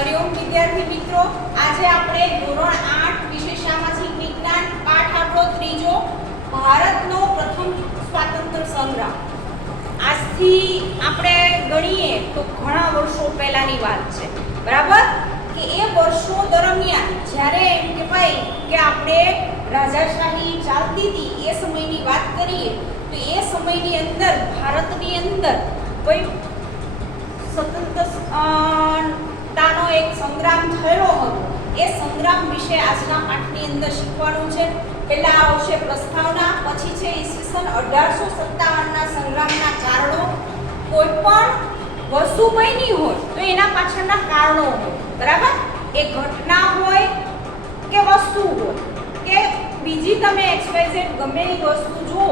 હરિઓમ વિદ્યાર્થી મિત્રો, આજે આપણે ધોરણ 8 વિષય સામાજિક વિજ્ઞાન પાઠ આપણો ત્રીજો ભારતનો પ્રથમ સ્વાતંત્ર્ય સંગ્રામ. આજથી આપણે ગણીએ તો ઘણા વર્ષો પહેલાની વાત છે, બરાબર? કે એ વર્ષો દરમિયાન જ્યારે એમ કહેવાય કે આપણે રાજાશાહી ચાલતી હતી એ સમયની વાત કરીએ તો એ સમયની અંદર ભારતની અંદર કોઈ સ્વતંત્રતાનો એક સંગ્રામ થયેલો હતો. એ સંગ્રામ વિશે આજના પાઠની અંદર શીખવાનું છે. પહેલા આવશે પ્રસ્તાવના, પછી છે ઈસવીસન 1857ના સંગ્રામના કારણો. કોઈ પણ વસ્તુ બની હોય તો એના પાછળના કારણો હોય, બરાબર? એ ઘટના હોય કે વસ્તુ હોય કે બીજી તમે XYZ ગમે એ વસ્તુ જુઓ,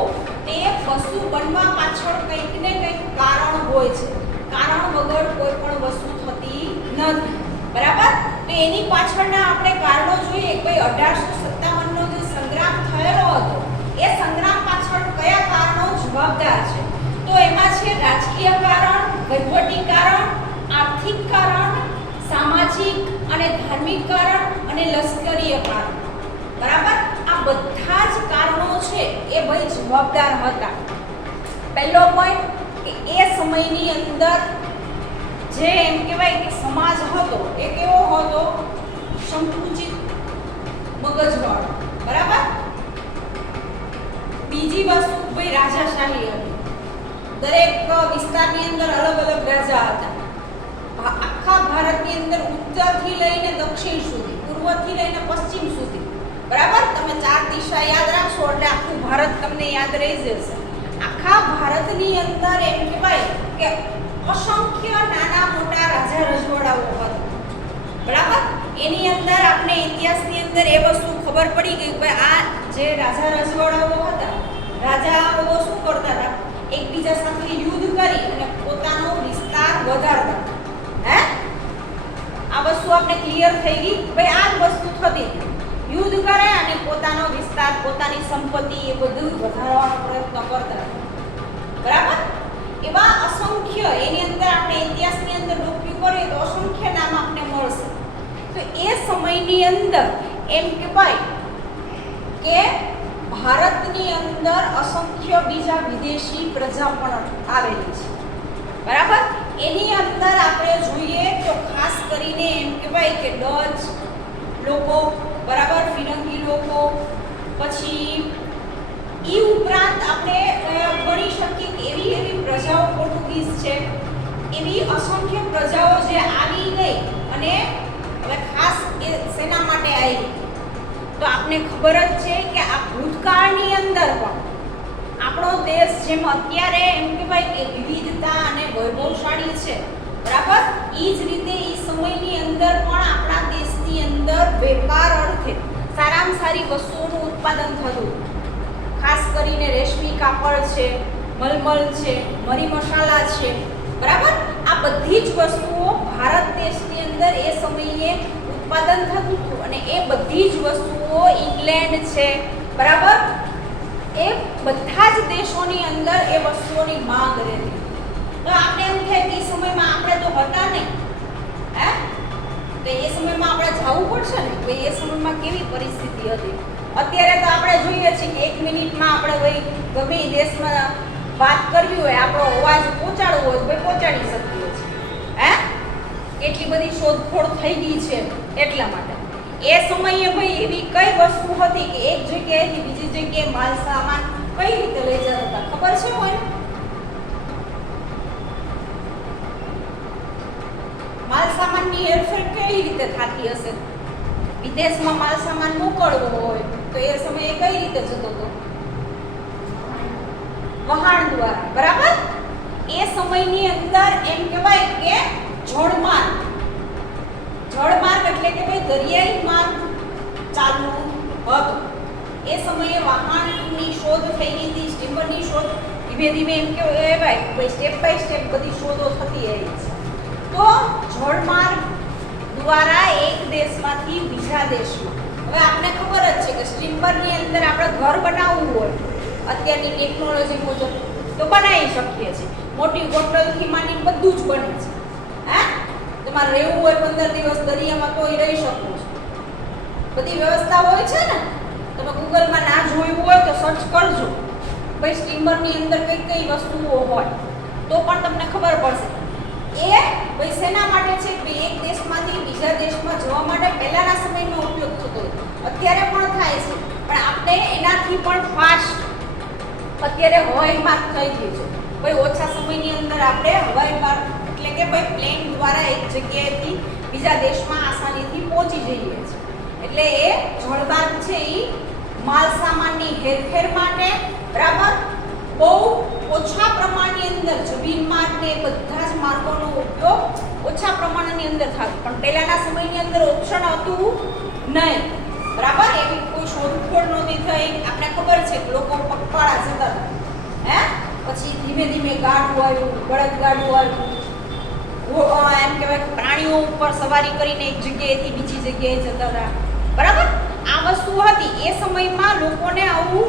એ વસ્તુ બનવા પાછળ કંઈક ને કંઈક કારણ હોય છે. કારણ વગર કોઈ પણ વસ્તુ થતી નથી, બરાબર? તો એની પાછળના આપણે કારણો જોઈએ. કોઈ 1857નો જે સંગ્રામ થયેલો હતો એ સંગ્રામ પાછળ કયા કારણો જવાબદાર છે? તો એમાં છે રાજકીય કારણ, વહીવટી કારણ, આર્થિક કારણ, સામાજિક અને ધાર્મિક કારણ અને લશ્કરીય કારણ, બરાબર? આ બધા જ કારણો છે એ ભાઈ જવાબદાર હતા. પહેલો પોઈન્ટ કે એ સમયની અંદર જે એમ કહેવાય કે સમાજ હતો એ કેવો હતો? સંકુચિત મગજવાળો, બરાબર? બીજી વસ્તુ ભાઈ રાજાશાહી હતી. દરેક વિસ્તારની અંદર અલગ અલગ રાજા હતા. આખા ભારતની અંદર ઉત્તરથી લઈને દક્ષિણ સુધી, પૂર્વથી લઈને પશ્ચિમ સુધી, બરાબર? તમે 4 દિશા યાદ રાખશો એટલે આખું ભારત તમને યાદ રહી જશે. આખા ભારતની અંદર એમ કહેવાય કે અસંખ્ય નાના મોટા રાજા રજવાડાઓ હતા, બરાબર? એની અંદર આપણે ઇતિહાસની અંદર એ વસ્તુ ખબર પડી ગઈ કે આ જે રાજા રજવાડાઓ હતા, રાજાઓ શું કરતા હતા? એકબીજા સાથે યુદ્ધ કરી અને પોતાનો વિસ્તાર વધારતા. હે, આ વસ્તુ આપણે ક્લિયર થઈ ગઈ? ભાઈ આ જ વસ્તુ થતી, યુદ્ધ કરે અને પોતાનો વિસ્તાર, પોતાની સંપત્તિ એ બધું વધારવાનો પ્રયત્ન કરતા, બરાબર? એવા અસંખ્ય, એની અંદર આપણે ઇતિહાસની અંદર ડોક્યુ કરીએ તો અસંખ્ય નામ આપણે મળશે. તો એ સમયની અંદર એમ કહેવાય કે ભારતની અંદર અસંખ્ય બીજા વિદેશી પ્રજા પણ આવેલી છે, બરાબર? એની અંદર આપણે જોઈએ તો ખાસ કરીને એમ કહેવાય કે ડચ લોકો, બરાબર? ફિરંગી લોકો, પછી એ ઉપરાંત આપણે ગણી શકીએ કે એવી એવી પ્રજાઓ પોર્ટુગીઝ છે, એવી અસંખ્ય પ્રજાઓ જે આવી ગઈ. અને હવે ખાસ એ શેના માટે આવી? તો આપને ખબર જ છે કે આ ભૂતકાળની અંદર પણ આપણો દેશ જેમ અત્યારે એમ કહેવાય કે વિવિધતા અને વૈભવશાળી છે, બરાબર? એ જ રીતે એ સમયની અંદર પણ આપણા દેશની અંદર વેપાર અર્થે સારામાં સારી વસ્તુઓનું ઉત્પાદન થતું. ખાસ કરીને રેશમી કાપડ છે, મલમલ છે, મરી મસાલા છે, બરાબર? આ બધી જ વસ્તુઓ ભારત દેશની અંદર એ સમયે ઉત્પાદન થતું હતું. અને એ બધી જ વસ્તુઓ ઇંગ્લેન્ડ છે, બરાબર? એ બધા જ દેશોની અંદર એ વસ્તુઓની માંગ રહેતી. તો આપણે એમ થાય કે એ સમયમાં આપણે તો હતા નહીં, હે? તો એ સમયમાં આપણે જવું પડશે ને કે એ સમયમાં કેવી પરિસ્થિતિ હતી. અત્યારે તો આપણે જોઈએ છીએ કે 1 મિનિટમાં આપણે ભાઈ ગમે એ દેશમાં વાત કરવી હોય, આપણો અવાજ પહોંચાડવો હોય ભાઈ પહોંચાડી શકીએ છીએ, હે? કેટલી બધી શોધખોળ થઈ ગઈ છે. એટલા માટે એ સમયે ભાઈ એવી કઈ વસ્તુ હતી કે એક જગ્યાએથી બીજી જગ્યાએ માલ સામાન કઈ રીતે લઈ જતા હતા? ખબર છે કોઈ? માલ સામાનની હેરફેર કેવી રીતે થતી હશે? વિદેશમાં માલ સામાન મોકલવો હોય તો એ સમયે કઈ રીતે જતો હતો? વહાણ દ્વારા, બરાબર? એ સમયની અંદર એમ કહેવાય કે જળમાર્ગ, જળમાર્ગ એટલે કે ભાઈ દરિયાઈ માર્ગ ચાલુ હતો. એ સમયે વહાણની શોધ થઈ ગઈ હતી, સ્ટીમરની શોધ ધીમે ધીમે એમ કહેવાય ભાઈ સ્ટેપ બાય સ્ટેપ બધી શોધો થતી રહી છે. તો જળમાર્ગ દ્વારા એક દેશમાંથી બીજા દેશમાં, હવે આપણે ખબર જ છે કે સ્ટીમરની અંદર આપણે ઘર બનાવવું હોય અત્યારની ટેકનોલોજી મુજબ તો બનાવી શકીએ છીએ. મોટી હોટલથી માંડીને બધું જ બને છે, હે? તો તમારે રહેવું હોય 15 દિવસ દરિયામાં તોય રહી શકો છો. બધી વ્યવસ્થા હોય છે ને. તમે ગૂગલમાં ના જોયું હોય તો સર્ચ કરજો ભાઈ સ્ટીમરની અંદર કઈ કઈ વસ્તુઓ હોય તો પણ તમને ખબર પડશે. એ ભાઈ શેના માટે છે કે એક દેશમાંથી બીજા દેશમાં જવા માટે પહેલાના સમયમાં ઉપયોગ થતો હતો. અત્યારે પણ થાય છે પણ આપણે એનાથી પણ ફાસ્ટ અત્યારે હવાઈ માર્ગ થઈ ગયું છે. ભાઈ ઓછા સમયની અંદર આપણે હવાઈ માર્ગ એટલે કે ભાઈ પ્લેન દ્વારા એક જગ્યાએથી બીજા દેશમાં આસાનીથી પહોંચી જઈએ છીએ. એટલે એ જળમાર્ગ છે એ માલ સામાનની હેરફેર માટે બરાબર બહુ ઓછા પ્રમાણની અંદર જમીન માર્ગ ને બધા જ માર્ગોનો ઉપયોગ ઓછા પ્રમાણની અંદર થાય. પણ પહેલાના સમયની અંદર ઓપ્શન હતું નહીં બરાબર. એવી કોઈ શોધખોળ નહોતી થઈ. આપણે ખબર છે કે લોકો પગપાળા જતા હતા. પછી ધીમે ધીમે ગાડું આવ્યું, બળદગાડું આવ્યું, એમ કહેવાય કે પ્રાણીઓ ઉપર સવારી કરીને એક જગ્યાએથી બીજી જગ્યાએ જતા હતા બરાબર. આ વસ્તુ હતી એ સમયમાં લોકોને આવું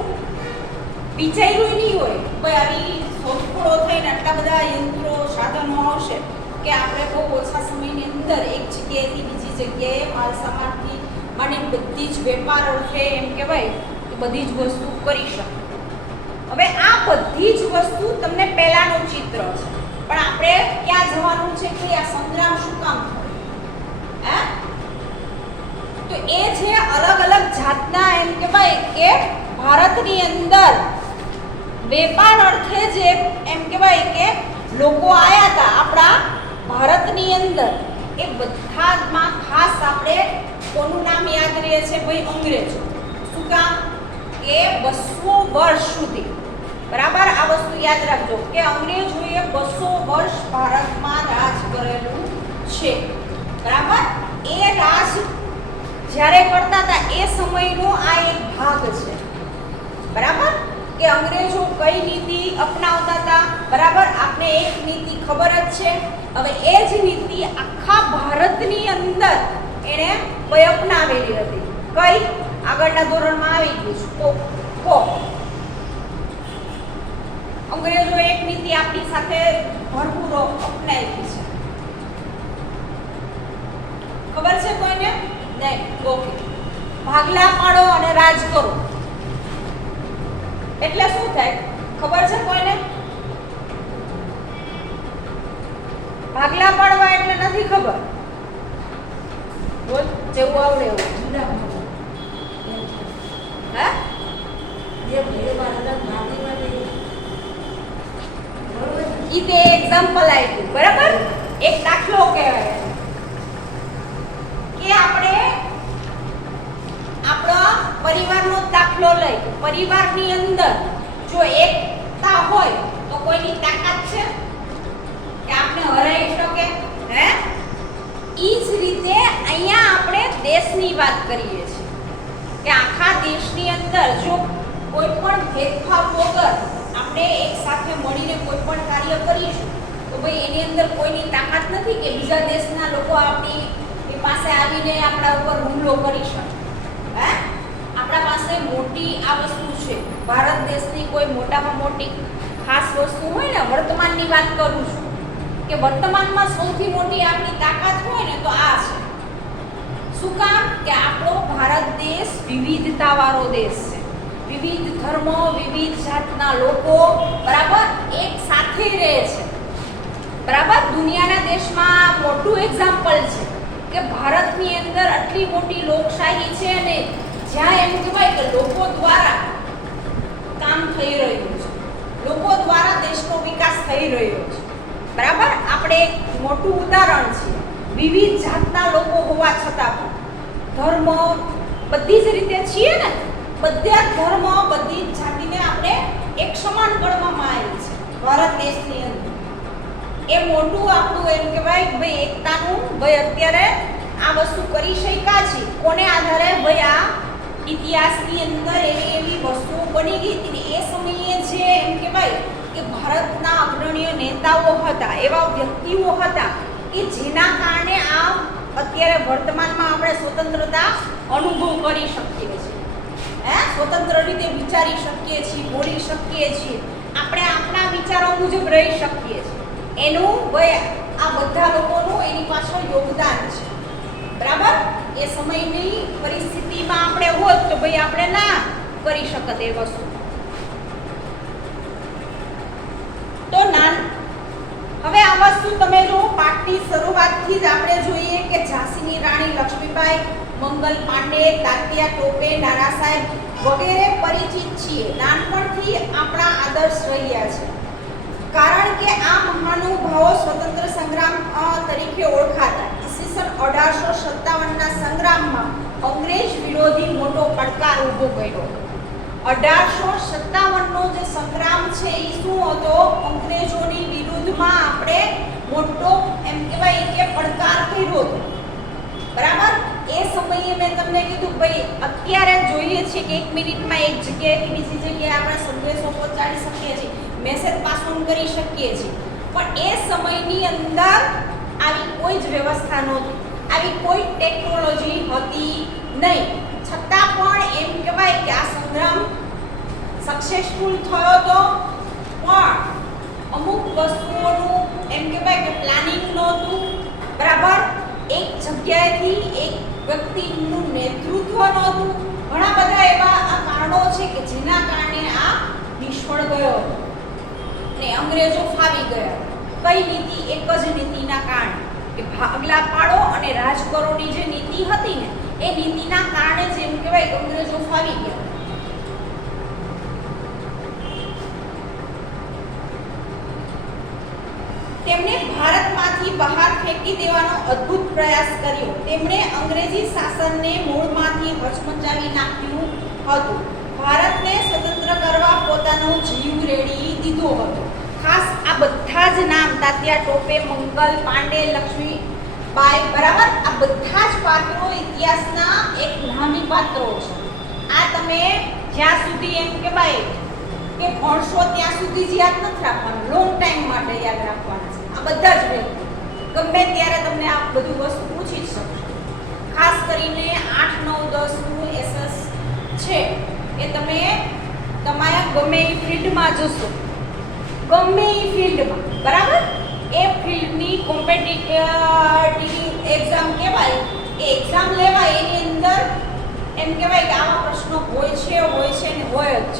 વિચાર્યું નહીં હોય ભાઈ આવી શોધખોળો થઈને આટલા બધા યંત્રો સાધનો આવશે કે આપણે બહુ ઓછા સમયની અંદર એક જગ્યાએથી બીજી જગ્યાએ માલ સામાનથી માંડીને બધી જ વેપાર અર્થે એમ કહેવાય કે બધી જ વસ્તુ કરી શકે. હવે આ બધી જ વસ્તુ તમને પહેલાનું ચિત્ર છે પણ આપણે ક્યાં જવાનું છે કે આ સંગ્રામ શું કામ થયો તો એ છે અલગ અલગ જાતના એમ કહેવાય કે ભારતની અંદર વેપાર અર્થે જે એમ કહેવાય કે લોકો આયા હતા આપણા ભારતની અંદર એ બધામાં ખાસ આપણે કોનું નામ યાદ રહે છે ભાઈ અંગ્રેજો. શું કામ કે 200 વર્ષ સુધી બરાબર આ વસ્તુ યાદ રાખજો કે અંગ્રેજોએ 200 વર્ષ ભારતમાં રાજ કરેલું છે બરાબર. એ રાજ જ્યારે કરતા હતા એ સમયનો આ એક ભાગ છે બરાબર કે અંગ્રેજો કઈ નીતિ અપનાવતા હતા બરાબર. આપને એક નીતિ ખબર જ છે. હવે એ જ નીતિ આખા ભારતની અંદર એણે કઈ અપનાવેલી હતી. કઈ આગળના ધોરણમાં આવી ગયું કો અંગ્રેજો એક નીતિ આપણી સાથે ભરપૂર અપનાવી છે. ખબર છે કોઈને? નહીં. ઓકે. ભાગલા પાડો અને રાજ કરો એટલે શું થાય ખબર છે કોઈને? ભાગલા પાડવા એટલે નથી ખબર. બોલ જેવું આવડે એવું. હે ઈ તે એક્ઝામ્પલ આપ્યું બરાબર. એક દાખલો કહેવાય કે આપણે આપણા પરિવારનો દાખલો લઈ. પરિવારની અંદર જો એકતા હોય તો કોઈની તાકાત છે કે આપણે હરાવી શકે હે. ઈ જ રીતે અહીંયા આપણે દેશની વાત કરીએ છીએ કે આખા દેશની અંદર જો કોઈ પણ ભેદભાવ વગર આપણે એક સાથે મળીને કોઈ પણ કાર્ય કરીશું તો ભાઈ એની અંદર કોઈની તાકાત નથી કે બીજા દેશના લોકો આપણી પાસે આવીને આપણા ઉપર હુમલો કરી શકે. હે આપણા પાસે મોટી આ વસ્તુ છે. ભારત દેશની કોઈ મોટામાં મોટી ખાસ વસ્તુ હોય ને વર્તમાનની વાત કરું છું કે વર્તમાનમાં સૌથી મોટી આપણી તાકાત હોય ને તો આ છે. શું કામ કે આપણો ભારત દેશ વિવિધતાવાળો દેશ છે. વિવિધ ધર્મો વિવિધ જાતના લોકો બરાબર એક સાથે રહે છે બરાબર. દુનિયાના દેશમાં મોટું એક્ઝામ્પલ છે કે ભારતની અંદર આટલી મોટી લોકશાહી છે અને જ્યાં એમ કહેવાય કે લોકો દ્વારા કામ થઈ રહ્યું છે. લોકો દ્વારા દેશનો વિકાસ થઈ રહ્યો છે બરાબર. આપણે એક મોટું ઉદાહરણ છે. વિવિધ જાતના લોકો હોવા છતાં પણ ધર્મ બધી જ રીતે છીએ ને. બધા ધર્મ બધી જ જાતિને આપણે એક સમાન ગણવામાં આવી છે ભારત દેશની અંદર. એ મોટું આપણું એમ કહેવાય ભાઈ એકતાનું ભાઈ અત્યારે આ વસ્તુ કરી શક્યા છે. કોને આધારે ભાઈ આ ઇતિહાસની અંદર એવી એવી વસ્તુઓ બની ગઈ હતી ને એ સમયે જે એમ કહેવાય કે ભારતના અગ્રણીય નેતાઓ હતા એવા વ્યક્તિઓ હતા કે જેના કારણે આ અત્યારે વર્તમાનમાં આપણે સ્વતંત્રતા અનુભવ કરી શકીએ છીએ. સ્વતંત્ર રીતે વિચારી શકીએ છીએ, બોલી શકીએ છીએ, આપણે આપણા વિચારો મુજબ રહી શકીએ છીએ. એનું આ બધા લોકોનું એની પાછળ યોગદાન છે, બરાબર. એ સમયની પરિસ્થિતિમાં આપણે હોત તો ભાઈ આપણે ના કરી શકત એ વસ્તુ. તો હવે આ વસ્તુ તમે જો પાઠની શરૂઆતથી જ આપણે જોઈએ કે ઝાંસીની રાણી લક્ષ્મીબાઈ, મંગલ પાંડે, તાત્યા ટોપે, નાના સાહેબ વગેરે પરિચિત છીએ. નાનપણથી આપણા આદર્શ રહ્યા છે, કારણ કે આ મહાનુભાવો સ્વતંત્ર સંગ્રામ તરીકે ઓળખાતા. ઈસવીસન 1857ના સંગ્રામમાં અંગ્રેજ વિરોધી મોટો પડકાર ઊભો કર્યો. 1857નો જે સંગ્રામ છે એ શું હતો? અંગ્રેજોની વિરુદ્ધમાં આપણે મોટો એમ કહેવાય કે પડકાર કર્યો હતો, બરાબર. એ સમયે મેં તમને કીધું ભાઈ અત્યારે જોઈએ છે કે 1 મિનિટમાં એક જગ્યાએથી બીજી જગ્યાએ આપણે સંદેશો પહોંચાડી શકીએ છીએ, મેસેજ પાસ ઓન કરી શકીએ છીએ. પણ એ સમયની અંદર આવી કોઈ જ વ્યવસ્થા નહોતી, આવી કોઈ ટેકનોલોજી હતી નહીં. છતાં પણ એમ કહેવાય કે આ સંગ્રામ સક્સેસફુલ થયો હતો. પણ અમુક વસ્તુઓનું એમ કહેવાય કે પ્લાનિંગ નહોતું, બરાબર. એક જગ્યાએથી એક વ્યક્તિનું નેતૃત્વ નહોતું. ઘણા બધા એવા આ કારણો છે કે જેના કારણે આ નિષ્ફળ ગયો ને અંગ્રેજો ફાવી ગયા. કઈ નીતિ? એક જ નીતિના કારણે કે ભાગલા પાડો અને રાજ કરોની જે નીતિ હતી ને એ નીતિના કારણે જ એમ કહેવાય કે અંગ્રેજો ફાવી ગયા. તેમણે ભારતમાંથી બહાર ફેંકી દેવાનો અદ્ભુત પ્રયાસ કર્યો. તેમણે અંગ્રેજી શાસનને મૂળમાંથી હચમચાવી નાખ્યું હતું. ભારતને સ્વતંત્ર કરવા પોતાનો જીવ રેડી દીધો હતો. ખાસ આ બધા જ નામ તાત્યા ટોપે, મંગલ પાંડે, લક્ષ્મીબાઈ, બરાબર, આ બધા જ પાત્રો ઇતિહાસના એક નામી પાત્રો છે. આ તમે જ્યાં સુધી એમ કહેવાય કે ભણશો ત્યાં સુધી જ યાદ નથી રાખવાનું, લોંગ ટાઈમ માટે યાદ રાખવાના છે. આ બધા જ વ્યક્તિ ગમે ત્યારે તમને આ બધું વસ્તુ પૂછી જ શકશો. ખાસ કરીને 8, 9, 10નું એસએસ છે એ તમે તમારા ગમે એ ફિલ્ડમાં જશો, ગમે એ ફિલ્ડમાં, બરાબર. એ ફિલ્ડની કોમ્પિટિટિવ એક્ઝામ કહેવાય, એ એક્ઝામ લેવાય એની અંદર એમ કહેવાય કે આવા પ્રશ્નો હોય છે ને હોય જ.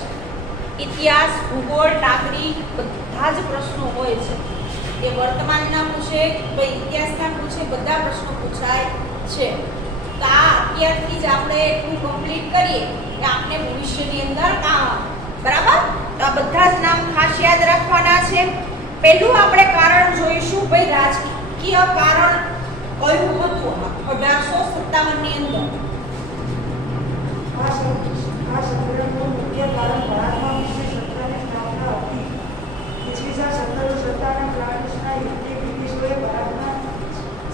ઇતિહાસ, ભૂગોળ, નાગરિક બધા જ પ્રશ્નો હોય છે. એ વર્તમાનના પૂછે, ભાઈ ઇતિહાસના પૂછે, બધા પ્રશ્નો પૂછાય છે. તો આ અત્યારથી જ આપણે એટલું કમ્પ્લીટ કરીએ કે આપણે ભવિષ્યની અંદર કામ આવે, બરાબર. તો આ બધા જ નામ ખાસ યાદ રાખવાના છે. પહેલું આપણે કારણ જોઈશું ભાઈ રાજકીય કારણ કયું હતું 1857ની અંદર. આ સંગ્રામનું મુખ્ય કારણ ભારતમાં બ્રિટિશ સત્તાની સ્થાપના હતી. ઈસવીસન 1757ના ફ્રાન્સના યુદ્ધે બ્રિટિશોએ ભારતના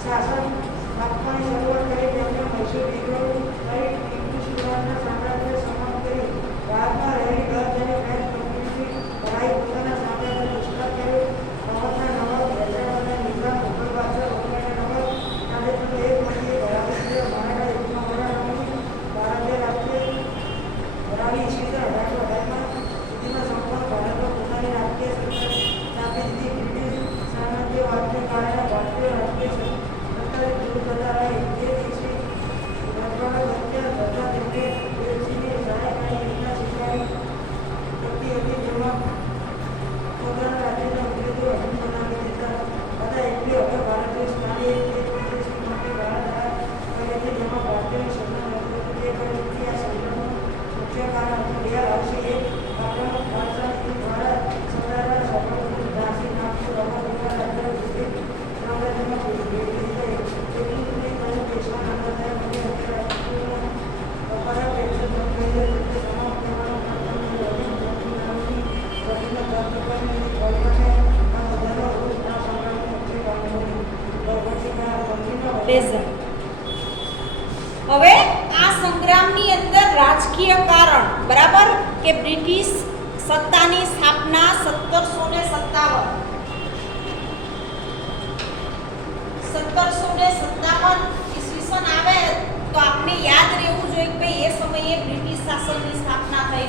શાસન સ્થાપવાની શરૂઆત કરી. તેમણે મૈસૂર વિદ્રોહ કરી ઇંગ્લિશ યુવાનના સામ્રાજ્ય સમાપ્ત કર્યું. ભારતમાં રહેલી ડચ અને ફ્રેન્ચ કંપનીની લડાઈ પોતાના સામ્રાજ્ય વિસ્તાર કર્યો. મહત્વના નવાબ હૈદરાબાદના નિઝામ મુઘલ બાદશાહ વગેરે નવાબ તાજેતરનો એક મળીએ બરાબર છે. મરાઠા યુદ્ધમાં વડાપ્રધાન ભારતે રાજકીય વડાવી ઈસવીસન 1818માં સુધીમાં સંપૂર્ણ ભારતમાં પોતાની રાજકીય સત્તા સ્થાપી દીધી. બ્રિટિશ સામ્રાજ્યવાદને કારણે ભારતીય રાજકીય સત્તાને દૂર થતા રહી. તે દિવસે લગભગ ધરતા તેમને વેલસીની સહાયકારી યોજના સ્વીકારી કરતી હતી, જેમાં પોતાના રાજ્યના અંગ્રેજો અધીન બનાવી દીધા હતા. એટલે હવે ભારતીય સ્થાને એક દેશ માટે ભારત રાજ કરે છે, જેમાં ભારતીય સત્તા ઇતિહાસ સંગ્રામનું મુખ્ય કારણ હતું. 2008 આપણો ભારત દ્વારા સરદાર સર્વપ્રથમ ઝાંસી નામનું રમતવીર રાજ્ય વિકસિત સામ્રાજ્યમાં ભેગી થઈ. એટલું જ નહીં પરંતુ દેશમાં નાના થયા મને અંતરરાષ્ટ્રીય વફાદાર પેન્શન બંધ થઈ જાય તે સમાપ્ત કરવાનો પ્રથમ નામની પ્રતિમા પ્રાપ્ત કરવાની કલ્પનાને આ બધાનો રોજ આ સંગ્રામનું મુખ્ય કારણ બન્યું. હવે આ સંગ્રામની અંદર રાજકીય કારણ, બરાબર, કે બ્રિટિશ સત્તાની સ્થાપના 1757 ઈસવીસન આવે તો આપણે યાદ રહેવું જોઈએ કે ભાઈ એ સમયે બ્રિટિશ શાસનની સ્થાપના થઈ.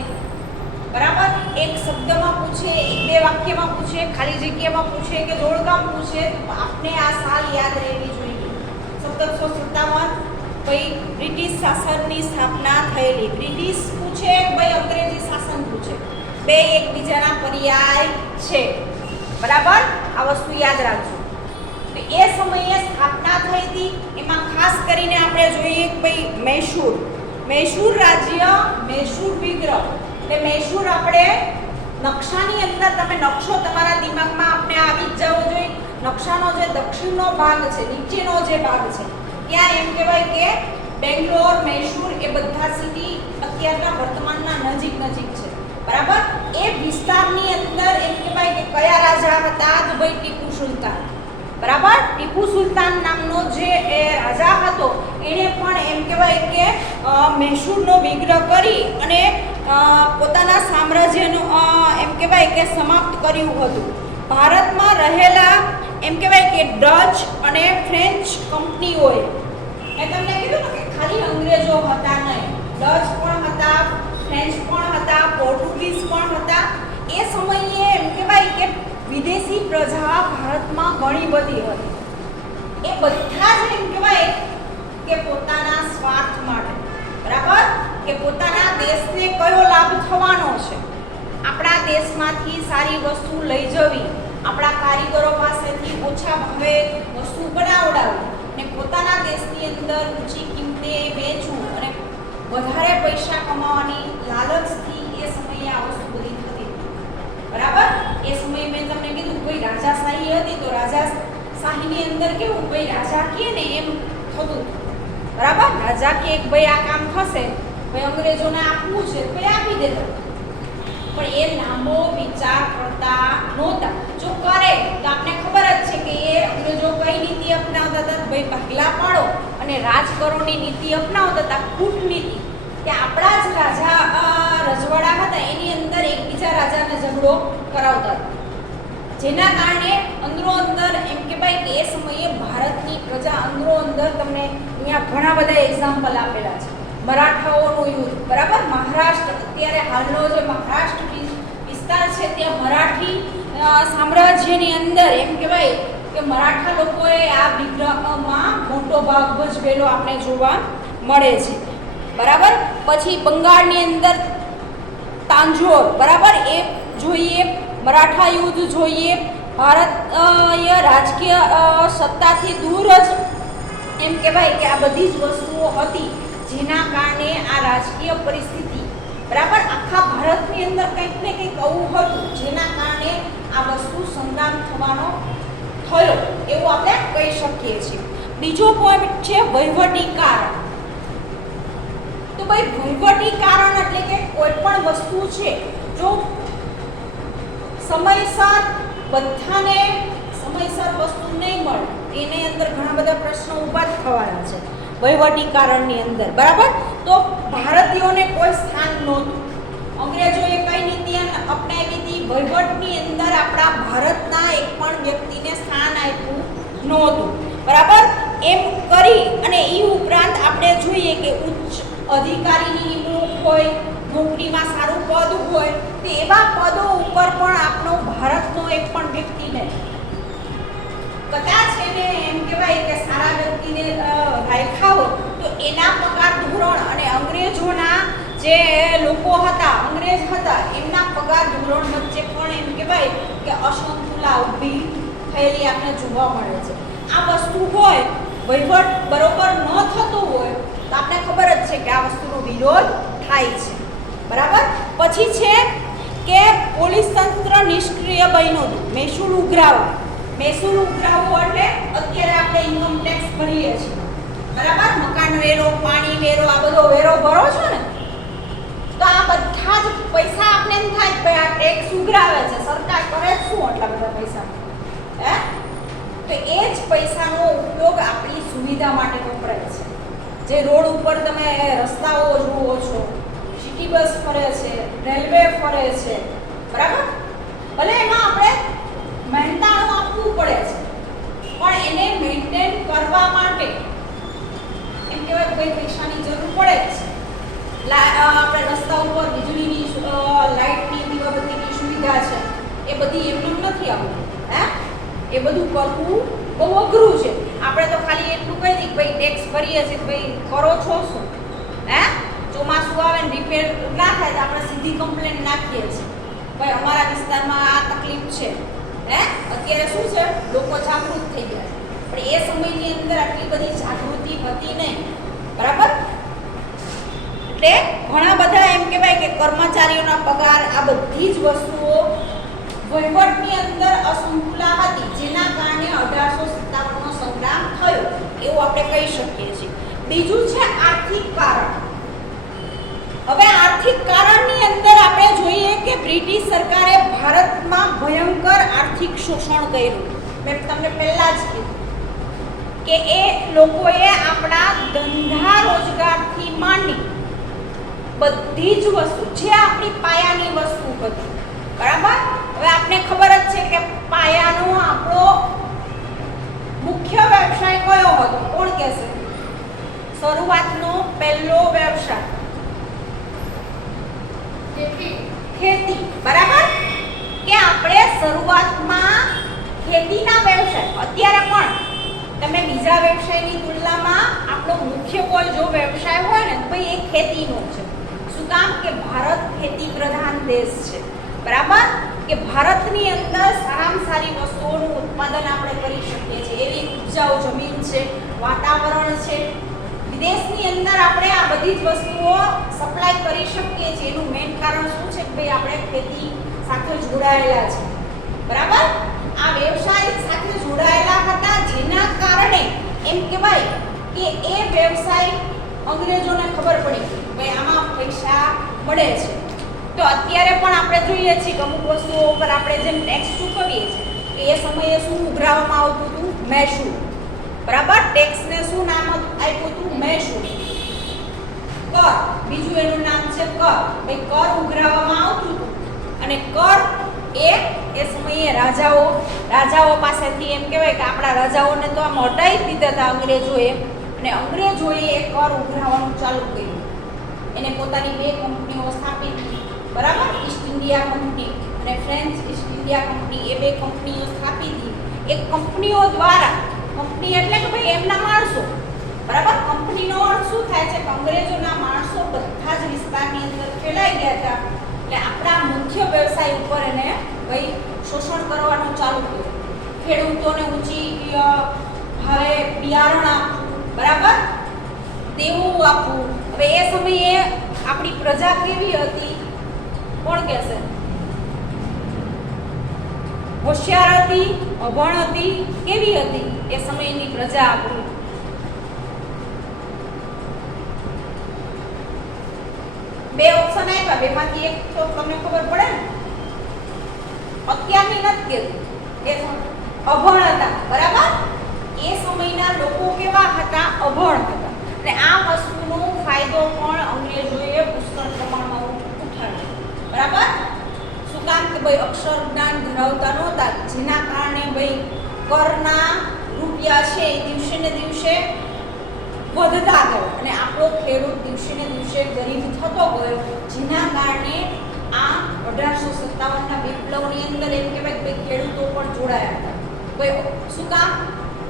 બરાબર. એક શબ્દમાં પૂછે, એક બે વાક્યમાં પૂછે, ખાલી જગ્યામાં પૂછે કે જોડકામ પૂછે, આપને આ સાલ યાદ રહેવી જોઈએ. 1757 ભાઈ બ્રિટિશ શાસનની સ્થાપના થયેલી. બ્રિટિશ પૂછે ભાઈ અંગ્રેજી શાસન પૂછે, બે એકબીજાના પર્યાય છે. બરાબર, આ વસ્તુ યાદ રાખજો. તો એ સમયે સ્થાપના થઈ હતી. એમાં ખાસ કરીને આપણે જોઈએ કે ભાઈ મૈસૂર રાજ્ય, મૈસૂર વિગ્રહ. એટલે મૈસૂર આપણે નકશાની અંદર, તમે નકશો તમારા દિમાગમાં આપણે આવી જ જવો જોઈએ. નકશાનો જે દક્ષિણનો ભાગ છે, નીચેનો જે ભાગ છે, ત્યાં એમ કહેવાય કે બેંગ્લોર, મૈસૂર એ બધા સિટી અત્યારના વર્તમાનના નજીક છે. બરાબર. એ વિસ્તારની અંદર એમ કહેવાય કે કયા રાજા હતા? તો ભાઈ ટીપુ સુલતાન. બરાબર. ટીપુ સુલતાન નામનો જે એ રાજા હતો, એણે પણ એમ કહેવાય કે મૈસૂરનો વિગ્રહ કરી અને પોતાના સામ્રાજ્યનું એમ કહેવાય કે સમાપ્ત કર્યું હતું. ભારતમાં રહેલા એમ કહેવાય કે ડચ અને ફ્રેન્ચ કંપનીઓએ, મેં તમને કીધું ને કે ખાલી અંગ્રેજો હતા નહીં, ડચ પણ હતા, ફ્રેન્ચ પણ હતા, પોર્ટુગીઝ પણ હતા. એ સમયે એમ કહેવાય કે વિદેશી પ્રજા ભારતમાં ઘણી બધી હતી. એ બધા જ એમ કહેવાય કે પોતાના સ્વાર્થ માટે, બરાબર, કે પોતાના દેશને કયો લાભ થવાનો છે, આપણા દેશમાંથી સારી વસ્તુ લઈ જવી, આપણા કારીગરો પાસેથી ઓછા ભાવે વસ્તુ બનાવડાવી અને પોતાના દેશની અંદર ઊંચી કિંમતે વેચવું અને વધારે પૈસા કમાવાની લાલચથી એ સમયે આ વસ્તુ બધી થતી. બરાબર. એ સમયે મેં તમને કીધું કોઈ રાજાશાહી હતી, તો રાજાશાહીની અંદર કેવું ભાઈ રાજા કહે ને એમ થતું. બરાબર. રાજા કે ભાઈ આ કામ થશે, ભાઈ અંગ્રેજોને આપવું છે, ભાઈ આપી દેતા. પણ એ લાંબો વિચાર કરતા નહોતા. જો કરે તો આપને ખબર જ છે કે એ અંગ્રેજો કઈ નીતિ અપનાવતા હતા? ભાઈ ભાગલા પાડો અને રાજ કરોની નીતિ અપનાવતા હતા, કૂટનીતિ. કે આપણા જ રાજા રજવાડા હતા એની અંદર એકબીજા રાજાને ઝઘડો કરાવતા હતા, જેના કારણે અંદરો અંદર એમ કે ભાઈ કે એ સમયે ભારતની પ્રજા અંદરો અંદર, તમને અહીંયા ઘણા બધા એક્ઝામ્પલ આપેલા છે. મરાઠાઓનું યુદ્ધ, બરાબર. મહારાષ્ટ્ર, અત્યારે હાલનો જે મહારાષ્ટ્ર વિસ્તાર છે ત્યાં મરાઠી સામ્રાજ્યની અંદર એમ કહેવાય કે મરાઠા લોકોએ આ વિગ્રહમાં મોટો ભાગ ભજવેલો આપણે જોવા મળે છે. બરાબર. પછી બંગાળની અંદર તાંજોર, બરાબર, એ જોઈએ. મરાઠા યુદ્ધ જોઈએ. ભારત રાજકીય સત્તાથી દૂર જ એમ કહેવાય કે આ બધી જ વસ્તુઓ હતી, જેના કારણે આ રાજકીય પરિસ્થિતિ, બરાબર, આખા ભારતની અંદર કંઈક ને કંઈક આવું હતું, જેના કારણે આ વસ્તુ સંગ્રામ થવાનો થયો એવું આપણે કહી શકીએ છીએ. બીજો પોઈન્ટ છે વહીવટી કારણ. તો ભાઈ વહીવટી કારણ એટલે કે કોઈ પણ વસ્તુ છે, જો સમયસર બધાને સમયસર વસ્તુ નહીં મળે, એની અંદર ઘણા બધા પ્રશ્નો ઊભા જ થવાના છે વહીવટી કારણની અંદર. બરાબર. તો ભારતીયોને કોઈ સ્થાન નહોતું. અંગ્રેજોએ કઈ નીતિ અપનાવી હતી? વહીવટની અંદર આપણા ભારતના એક પણ વ્યક્તિને સ્થાન આપ્યું નહોતું. બરાબર. એમ કરી અને એ ઉપરાંત આપણે જોઈએ કે ઉચ્ચ અધિકારીની નિમણૂક હોય, નોકરીમાં સારું પદ હોય, તો એવા પદો ઉપર પણ આપણો ભારતનો એક પણ વ્યક્તિને, કદાચ એને એમ કહેવાય કે સારા વ્યક્તિને રાખ્યા હોય તો એના પગાર ધોરણ અને અંગ્રેજોના જે લોકો હતા, અંગ્રેજ હતા, એમના પગાર ધોરણ વચ્ચે પણ એમ કહેવાય કે અસંતુલા ઊભી થયેલી આપણે જોવા મળે છે. આ વસ્તુ હોય, વહીવટ બરોબર ન થતો હોય તો આપણે ખબર જ છે કે આ વસ્તુનો વિરોધ થાય છે. બરાબર. પછી છે કે પોલીસ તંત્ર નિષ્ક્રિય બન્યું હતું. મહેસૂલ ઉઘરાવો એટલે અત્યારે આપણે ઇન્કમ ટેક્સ ભરીએ છીએ, બરાબર. મકાન વેરો, પાણી વેરો, આ બધો વેરો ભરો છો ને, તો આ બધા જ પૈસા આપણે એમ થાય કે આ ટેક્સ ઉઘરાવે છે સરકાર, કરે શું આટલા બધા પૈસા? તો એ જ પૈસાનો ઉપયોગ આપણી સુવિધા માટે વપરાય છે. જે રોડ ઉપર તમે રસ્તાઓ જુઓ છો, સિટી બસ ફરે છે, રેલવે ફરે છે, બરાબર. ભલે એમાં આપણે મહેનતાણું આપવું પડે છે, પણ એને મેન્ટેન કરવા માટે એમ કહેવાય કોઈ પૈસાની જરૂર પડે જ છે. આપણે રસ્તા ઉપર વીજળીની લાઇટની દીવાબત્તીની સુવિધા છે એ બધી એમનું નથી આવતું હે એ બધું કરવું બહુ અઘરું છે. આપણે તો ખાલી એટલું કહી દઈએ કે ભાઈ ટેક્સ ભરીએ છીએ ભાઈ કરો છો શું હે ચોમાસું આવે ને રિપેર ના થાય તો આપણે સીધી કમ્પ્લેન નાખીએ છીએ ભાઈ અમારા વિસ્તારમાં આ તકલીફ છે હે. અત્યારે શું છે લોકો જાગૃત થઈ ગયા છે પણ એ સમયની અંદર આટલી બધી જાગૃતિ હતી નહીં બરાબર. એટલે ઘણા બધા એમ કહેવાય કે કર્મચારીઓના પગાર આ બધી જ વસ્તુઓ વહીવટની અંદર અસંતુલા હતી જેના કારણે 1857નો સંગ્રામ થયો એવું આપણે કહી શકીએ છીએ. બીજું છે આર્થિક કારણ. હવે આર્થિક કારણની અંદર આપણે જોઈએ કે બ્રિટિશ સરકારે ભારતમાં ભયંકર આર્થિક શોષણ કર્યું. મેં તમને પહેલા જ કીધું કે એ લોકોએ આપણા ધંધા રોજગારથી માંડી બધી જ વસ્તુ જે આપણી પાયાની વસ્તુ હતી બરાબર. હવે આપને ખબર જ છે કે પાયાનો આપણો મુખ્ય વ્યવસાય કયો હતો કોણ કહેશે? શરૂઆતનો પહેલો વ્યવસાય ખેતી બરાબર. કે આપણે શરૂઆતમાં ખેતીના વ્યવસાય અત્યારે પણ તમે બીજા વ્યવસાયની તુલનામાં આપણો મુખ્ય કોઈ જો વ્યવસાય હોય ને તો ભાઈ એ ખેતીનો છે. શું કામ કે ભારત ખેતી પ્રધાન દેશ છે બરાબર. કે ભારતની અંદર સારામાં સારી વસ્તુઓનું ઉત્પાદન આપણે કરી શકીએ છીએ એવી ઉપજાઉ જમીન છે વાતાવરણ છે. વિદેશની અંદર આપણે આ બધી જ વસ્તુઓ સપ્લાય કરી શકીએ છીએ. એનું મેઇન કારણ શું છે કે ભાઈ આપણે ખેતી સાથે જોડાયેલા છે બરાબર. આ વ્યવસાય સાથે જોડાયેલા હતા જેના કારણે એમ કહેવાય કે એ વ્યવસાય અંગ્રેજોને ખબર પડી કે ભાઈ આમાં પૈસા મળે છે. તો અત્યારે પણ આપણે જોઈએ છીએ કે અમુક વસ્તુઓ ઉપર આપણે જેમ ટેક્સ ચૂકવીએ છીએ કે એ સમયે શું ઉઘરાવવામાં આવતું હતું? મહેસૂલ બરાબર. ટેક્સને શું નામ આપ્યું હતું? મહેસૂલ. કર બીજું એનું નામ છે કર. ભાઈ કર ઉઘરાવવામાં આવતું હતું અને કર એ સમયે રાજાઓ પાસેથી એમ કહેવાય કે આપણા રાજાઓને તો આમ હટાવી દીધા હતા અંગ્રેજોએ અને અંગ્રેજોએ એ કર ઉઘરાવવાનું ચાલુ કર્યું. એને પોતાની બે કંપનીઓ સ્થાપિત કરી બરાબર. ઈસ્ટ ઇન્ડિયા કંપની અને ફ્રેન્ચ ઈસ્ટ ઇન્ડિયા કંપની એ બે કંપનીઓ સ્થાપિત હતી. એ કંપનીઓ દ્વારા કંપની એટલે કે ભાઈ એમના માણસો બરાબર. કંપનીનો અર્થ શું થાય છે કે અંગ્રેજોના માણસો બધા જ વિસ્તારની અંદર ફેલાઈ ગયા હતા એટલે આપણા મુખ્ય વ્યવસાય ઉપર એને ભાઈ શોષણ કરવાનું ચાલુ કર્યું. ખેડૂતોને ઊંચી ભાવે બિયારણ આપવું બરાબર. દેવું આપવું. હવે એ સમયે આપણી પ્રજા કેવી હતી કોણ કહેશે? હોશિયાર હતી, અભણ હતી, કેવી હતી એ સમયની પ્રજા આપણી? બે ઓપ્શન આપ્યા બેમાંથી એક તો તમને ખબર પડે ને. અત્યારની નથી કહેતી એ અભણ હતા બરાબર. એ સમયના લોકો કેવા હતા? અભણ હતા. અને આ વસ્તુનો ફાયદો પણ અંગ્રેજોએ પુષ્કળ પ્રમાણમાં ઉઠાવ્યો બરાબર. શું કામ કે ભાઈ અક્ષર જ્ઞાન ધરાવતા નહોતા જેના કારણે ભાઈ કરના રૂપિયા છે એ દિવસે ને દિવસે વધતા ગયો અને આપણો ખેડૂત દિવસે ને દિવસે ગરીબ થતો ગયો જેના કારણે આ 1857ના વિપ્લવની અંદર એમ કહેવાય કે ખેડૂતો પણ જોડાયા હતા. ભાઈ શું કામ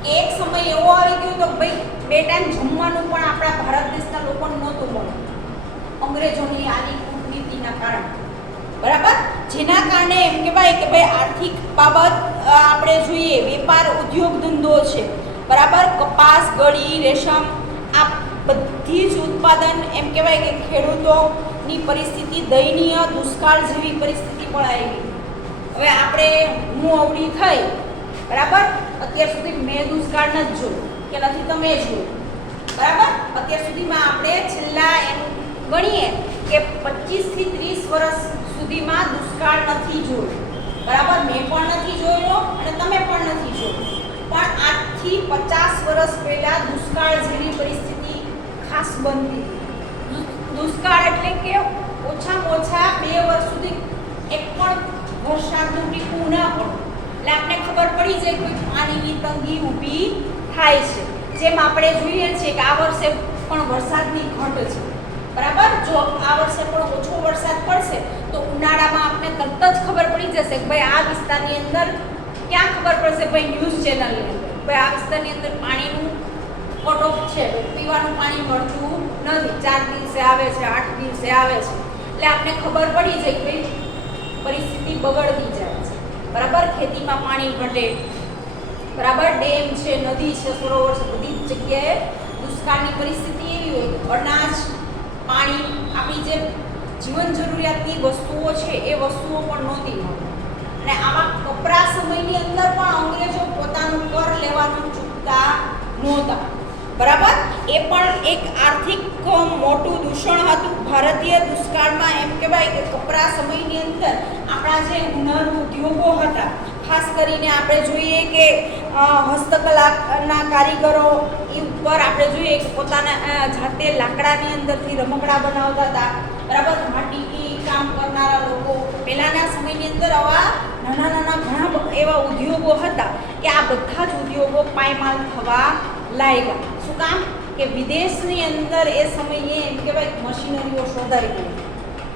કે એક સમય એવો આવી ગયો તો ભાઈ બે ટાઈમ જમવાનું પણ આપણા ભારત દેશના લોકોને નહોતું મળતું અંગ્રેજોની આની કૂટનીતિના કારણે બરાબર. જેના કારણે એમ કહેવાય કે ભાઈ આર્થિક બાબત આપણે જોઈએ વેપાર ઉદ્યોગ ધંધો છે બરાબર. કપાસ ગળી રેશમ આ બધી જ ઉત્પાદન એમ કહેવાય કે ખેડૂતોની પરિસ્થિતિ દયનીય દુષ્કાળ જેવી પરિસ્થિતિ પણ આવી. હવે આપણે હું અવળી થઈ બરાબર. અત્યાર સુધી મેં દુષ્કાળ નથી જોયું કે નથી તમે જોયું બરાબર. અત્યાર સુધીમાં આપણે છેલ્લા એમ ગણીએ કે 25 થી 30 વર્ષ સુધીમાં દુષ્કાળ નથી જોયો બરાબર. મેં પણ નથી જોયો અને તમે પણ નથી જોયો. પણ આજથી 50 વર્ષ પહેલા દુષ્કાળ જેવી પરિસ્થિતિ ખાસ બનતી હતી. દુષ્કાળ એટલે કે ઓછામાં ઓછા 2 વર્ષ સુધી એક પણ વરસાદનું ટીપું ના પડે એટલે આપણે ખબર પડી જાય કોઈ પાણીની તંગી ઊભી થાય છે. જેમ આપણે જોઈએ છીએ કે આ વર્ષે પણ વરસાદની ઘટ છે બરાબર. જો આ વર્ષે પણ ઓછો વરસાદ પડશે તો ઉનાળામાં આપણે તરત જ ખબર પડી જશે કે ભાઈ આ વિસ્તારની અંદર ક્યાં ખબર પડશે, ભાઈ ન્યૂઝ ચેનલની અંદર ભાઈ આ વિસ્તારની અંદર પાણીનું કટ ઓફ છે, પીવાનું પાણી મળતું નથી, 4 દિવસે આવે છે, 8 દિવસે આવે છે, એટલે આપણે ખબર પડી જાય કે ભાઈ પરિસ્થિતિ બગડતી જાય છે. બરાબર. ખેતીમાં પાણી ઘટે, બરાબર. ડેમ છે, નદી છે, સરોવર છે, બધી જ જગ્યાએ દુષ્કાળની પરિસ્થિતિ એવી હોય કે અનાજ, પાણી, આપણી જે જીવન જરૂરિયાતની વસ્તુઓ છે એ વસ્તુઓ પણ નહોતી મળતી. અને આવા કપરા સમયની અંદર પણ અંગ્રેજો પોતાનું કર લેવાનું ચૂકતા નહોતા. બરાબર. એ પણ એક આર્થિક મોટું દૂષણ હતું ભારતીય દુષ્કાળમાં. એમ કહેવાય કે કપરા સમયની અંદર આપણા જે હુનર ઉદ્યોગો હતા, ખાસ કરીને આપણે જોઈએ કે હસ્તકલાના કારીગરો એ ઉપર આપણે જોઈએ કે પોતાના જાતે લાકડાની અંદરથી રમકડા બનાવતા હતા. બરાબર. માટી કામ કરનારા લોકો પહેલાંના સમયની અંદર આવા નાના નાના ઘણા એવા ઉદ્યોગો હતા કે આ બધા જ ઉદ્યોગો પાયમાલ થવા લાગ્યા. શું કામ? કે વિદેશની અંદર એ સમયે એમ કહેવાય મશીનરીઓ શોધાઈ ગઈ.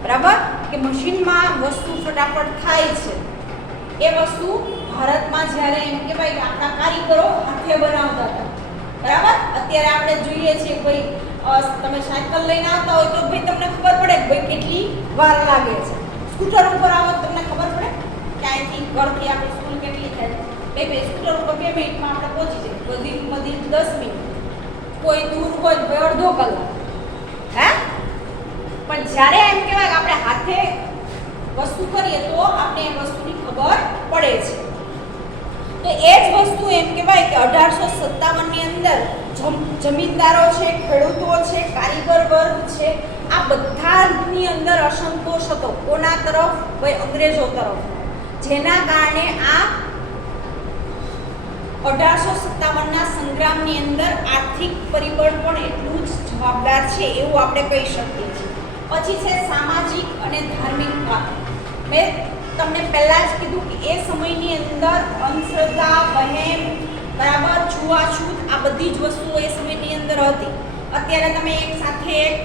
બરાબર. કે મશીનમાં વસ્તુ ફટાફટ થાય છે. એ વસ્તુ ભારતમાં જ્યારે એમ કહેવાય કે આપણા કારીગરો હાથે બનાવતા હતા. બરાબર. અત્યારે આપણે જોઈએ છીએ કે ભાઈ તમે સાયકલ લઈને આવતા હોય તો ભાઈ તમને ખબર પડે કે ભાઈ કેટલી વાર લાગે છે. સ્કૂટર ઉપર આવો તો તમને ખબર પડે કે અહીંથી ઘરથી આપણી સ્કૂલ કેટલી થાય. બે સ્કૂટર ઉપર 2 મિનિટમાં આપણે પહોંચી જઈએ, બધી 10 મિનિટ, કોઈ દૂર હોય તો અડધો કલાક. હે, પણ જ્યારે એમ કહેવાય કે આપણે હાથે વસ્તુ કરીએ તો આપણે એ વસ્તુની ખબર પડે છે. તો એ જ વસ્તુ એમ કહેવાય કે 1857ની અંદર જમીનદારો છે, ખેડૂતો છે, કારીગર વર્ગ છે, આ બધાની અંદર અસંતોષ હતો. કોના તરફ? ભાઈ અંગ્રેજો તરફ. જેના કારણે આ 1857ના સંગ્રામની અંદર આર્થિક પરિબળ પણ એટલું જ જવાબદાર છે એવું આપણે કહી શકીએ છીએ. પછી છે સામાજિક અને ધાર્મિક પાપ. મેં તમને પહેલાં જ કીધું કે એ સમયની અંદર અંધશ્રદ્ધા, વહેમ, બરાબર, છૂઆછૂત, આ બધી જ વસ્તુઓ એ સમયની અંદર હતી. અત્યારે તમે એક સાથે એક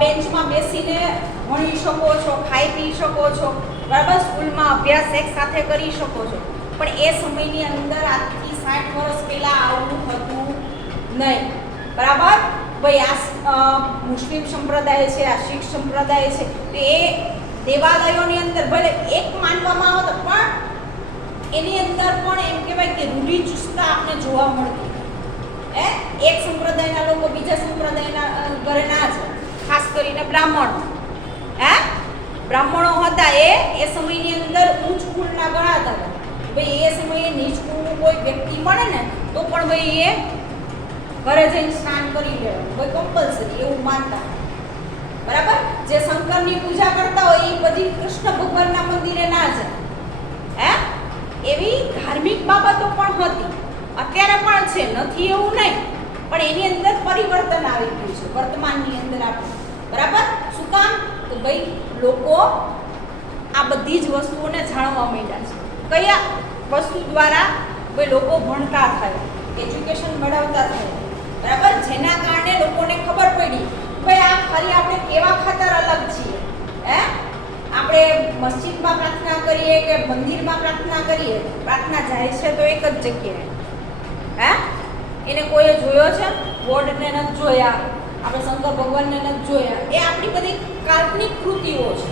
બેન્ચમાં બેસીને ભણી શકો છો, ખાઈ પી શકો છો, બરાબર, સ્કૂલમાં અભ્યાસ એક સાથે કરી શકો છો. પણ એ સમયની અંદર આજથી 60 વર્ષ પહેલાં આવું હતું નહીં. બરાબર. ભાઈ આ મુસ્લિમ સંપ્રદાય છે, આ શીખ સંપ્રદાય છે, તો એ દેવાલયોની અંદર ભલે એક માનવામાં આવતો પણ એની અંદર પણ એમ કહેવાય કે રૂઢિચુસ્તતા આપણે જોવા મળતી. એક સંપ્રદાયના લોકો બીજા સંપ્રદાયના ઘરે ના જાય. ખાસ કરીને બ્રાહ્મણો. બ્રાહ્મણો હતા એ સમયની અંદર ઉચ્ચ કુળના ગણાતા હતા. ભાઈ એ સમયે નીચ કુળનું કોઈ વ્યક્તિ મળે ને તો પણ ભાઈ એ ઘરે જઈને સ્નાન કરી લેવાનું, ભાઈ કમ્પલસરી એવું માનતા. બરાબર. જે શંકરની પૂજા કરતા હોય એ બધી કૃષ્ણ ભગવાનના મંદિરે ના જાય. એવી ધાર્મિક બાબતો પણ હતી. અત્યારે પણ છે, નથી એવું નહીં, પણ એની અંદર પરિવર્તન આવી ગયું છે વર્તમાનની અંદર આપણે. બરાબર. શું કામ? તો ભાઈ લોકો આ બધી જ વસ્તુઓને જાણવા માંડ્યા છે. કયા વસ્તુ દ્વારા? ભાઈ લોકો ભણતા થાય, એજ્યુકેશન મેળવતા થાય. બરાબર. જેના કારણે લોકોને ખબર પડી ભાઈ આ ખરી આપણે કેવા ખાતર અલગ છીએ. આપણે મસ્જિદમાં પ્રાર્થના કરીએ કે મંદિરમાં પ્રાર્થના કરીએ, પ્રાર્થના જાય છે તો એક જ જગ્યાએ. એને કોઈએ જોયો છે? ગોડને નથી જોયા, આપણે શંકર ભગવાનને નથી જોયા. એ આપણી બધી કાલ્પનિક કૃતિઓ છે.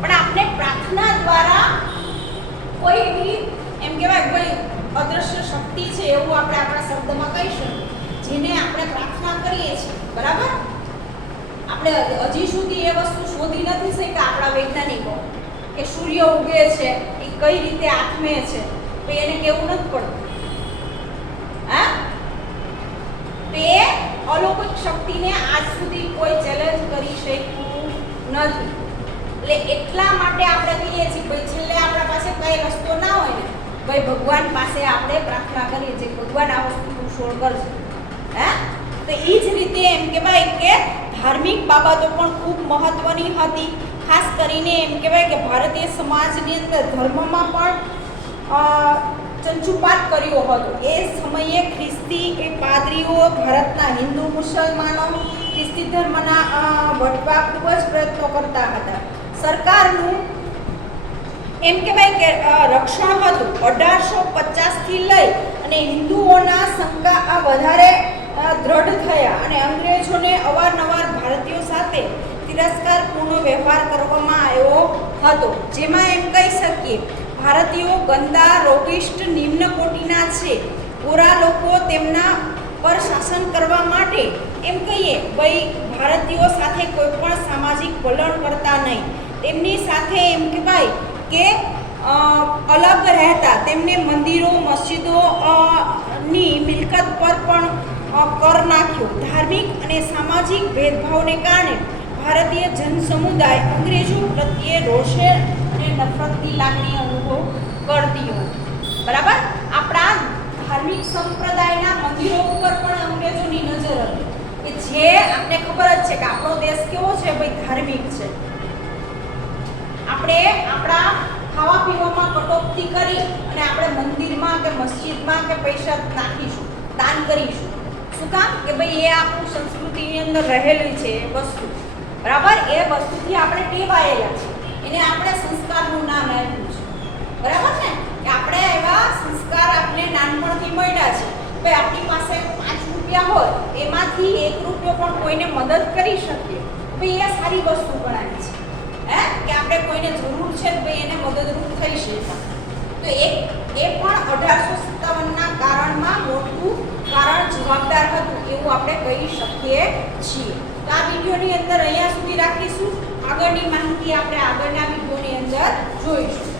પણ આપણે પ્રાર્થના દ્વારા કોઈ એવી એમ કહેવાય ભાઈ અદૃશ્ય શક્તિ છે એવું આપણે આપણા શબ્દમાં કહી શકીએ, જેને આપણે પ્રાર્થના કરીએ છીએ. બરાબર. આપણે હજી સુધી એ વસ્તુ શોધી નથી શક્યા આપણા વૈજ્ઞાનિકો કે સૂર્ય ઉગે છે એ કઈ રીતે આથમે છે, તો એને કેવું નથી પડતું. તો એ અલૌકિક શક્તિને આજ સુધી કોઈ ચેલેન્જ કરી શક્યું નથી. એટલે એટલા માટે આપણે કહીએ છીએ ભાઈ છેલ્લે આપણા પાસે કઈ રસ્તો ના હોય ને ભાઈ ભગવાન પાસે આપણે પ્રાર્થના કરીએ છીએ ભગવાન આ વસ્તુ સોલ્વ કરશે. તો એ જ રીતે એમ કહેવાય કે ધાર્મિક બાબતો પણ ખૂબ મહત્વની હતી. ખાસ કરીને એમ કહેવાય કે ભારતીય સમાજની અંદર ધર્મમાં પણ ચંચુપાત કર્યો હતો. એ સમયે ખ્રિસ્તી કે પાદરીઓ ભારતના હિન્દુ મુસલમાનો ખ્રિસ્તી ધર્મના વટવા ખૂબ જ પ્રયત્નો કરતા હતા. સરકારનું એમ કહેવાય કે રક્ષણ હતું 1850 થી લઈ અને હિન્દુઓના શંકા વધારે દ્રઢ થયા અને અંગ્રેજોને અવારનવાર ભારતીયો સાથે તિરસ્કારપૂર્ણ વ્યવહાર કરવામાં આવ્યો હતો. જેમાં એમ કહી શકીએ ભારતીયો ગંદા, રોગિષ્ટ, નિમ્ન કોટીના છે. ગોરા લોકો તેમના પર શાસન કરવા માટે એમ કહીએ ભાઈ ભારતીયો સાથે કોઈ પણ સામાજિક વલણ કરતા નહીં. તેમની સાથે એમ કહેવાય કે અલગ રહેતા. તેમને મંદિરો, મસ્જિદો ની મિલકત પર પણ કર નાખ્યો. ધાર્મિક અને સામાજિક ભેદભાવને કારણે ભારતીય જનસમુદાય અંગ્રેજો પ્રત્યે રોષે અને નફરતની લાગણી અનુભવ કરતી હતી. બરાબર. આપણા ધાર્મિક સંપ્રદાયના મંદિરો ઉપર પણ અંગ્રેજોની નજર હતી કે જે આપણે ખબર જ છે કે આપણો દેશ કેવો છે ભાઈ, ધાર્મિક છે. આપણે આપણા ખાવા પીવામાં કટોકટી કરી અને આપણે મંદિરમાં કે મસ્જિદમાં કે પૈસા નાખીશું, દાન કરીશું. શું કામ? કે ભાઈ એ આપણું સંસ્કૃતિની અંદર રહેલી છે એ વસ્તુ. બરાબર. એ વસ્તુથી આપણે ટેવાયેલા છે. એને આપણે સંસ્કારનું નામ આપ્યું છે. બરાબર છે કે આપણે એવા સંસ્કાર આપણે નાનપણથી મળ્યા છે. ભાઈ આપણી પાસે 5 રૂપિયા હોય એમાંથી 1 રૂપિયો પણ કોઈને મદદ કરી શકીએ, ભાઈ એ સારી વસ્તુ ગણાય છે. કે આપણે કોઈને જરૂર છે ભાઈ એને મદદરૂપ થઈ શકે. તો એ પણ 1857ના કારણમાં મોટું કારણ જવાબદાર હતું એવું આપણે કહી શકીએ છીએ. તો આ વિડીયોની અંદર અહીંયા સુધી રાખીશું. આગળની માહિતી આપણે આગળના વિડીયોની અંદર જોઈશું.